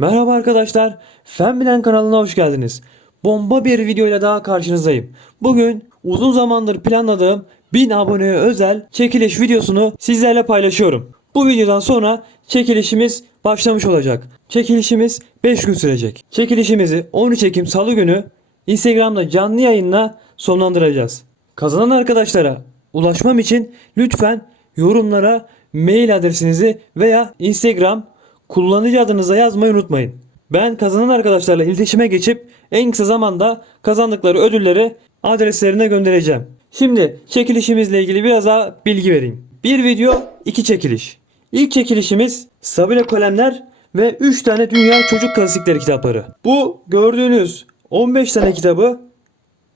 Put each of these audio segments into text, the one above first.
Merhaba arkadaşlar. Fen Bilen kanalına hoş geldiniz. Bomba bir videoyla daha karşınızdayım. Bugün uzun zamandır planladığım 1000 aboneye özel çekiliş videosunu sizlerle paylaşıyorum. Bu videodan sonra çekilişimiz başlamış olacak. Çekilişimiz 5 gün sürecek. Çekilişimizi 13 Ekim Salı günü Instagram'da canlı yayınla sonlandıracağız. Kazanan arkadaşlara ulaşmam için lütfen yorumlara mail adresinizi veya Instagram kullanıcı adınıza yazmayı unutmayın. Ben kazanan arkadaşlarla iletişime geçip en kısa zamanda kazandıkları ödülleri adreslerine göndereceğim. Şimdi çekilişimizle ilgili biraz daha bilgi vereyim. Bir video, iki çekiliş. İlk çekilişimiz Sabile Kalemler ve 3 tane Dünya Çocuk Klasikleri kitapları. Bu gördüğünüz 15 tane kitabı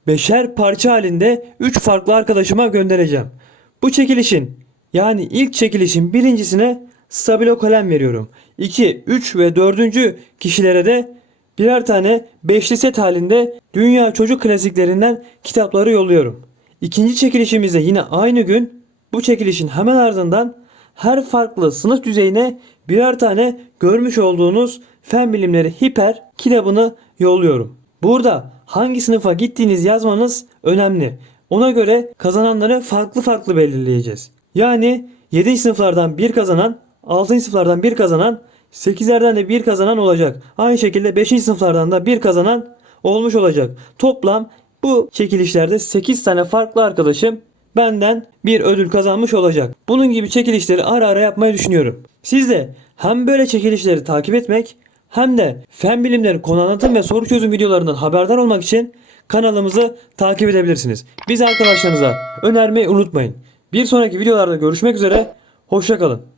beşer parça halinde 3 farklı arkadaşıma göndereceğim. Bu çekilişin yani ilk çekilişin birincisine stabilo kalem veriyorum. 2, 3 ve 4. kişilere de birer tane beşli set halinde dünya çocuk klasiklerinden kitapları yolluyorum. İkinci çekilişimizde yine aynı gün bu çekilişin hemen ardından her farklı sınıf düzeyine birer tane görmüş olduğunuz fen bilimleri hiper kitabını yolluyorum. Burada hangi sınıfa gittiğiniz yazmanız önemli. Ona göre kazananları farklı farklı belirleyeceğiz. Yani 7. sınıflardan bir kazanan, 6. sınıflardan bir kazanan, 8'lerden de bir kazanan olacak. Aynı şekilde 5. sınıflardan da bir kazanan olmuş olacak. Toplam bu çekilişlerde 8 tane farklı arkadaşım benden bir ödül kazanmış olacak. Bunun gibi çekilişleri ara ara yapmayı düşünüyorum. Siz de hem böyle çekilişleri takip etmek hem de fen bilimleri konu anlatım ve soru çözüm videolarından haberdar olmak için kanalımızı takip edebilirsiniz. Biz arkadaşlarınıza önermeyi unutmayın. Bir sonraki videolarda görüşmek üzere. Hoşçakalın.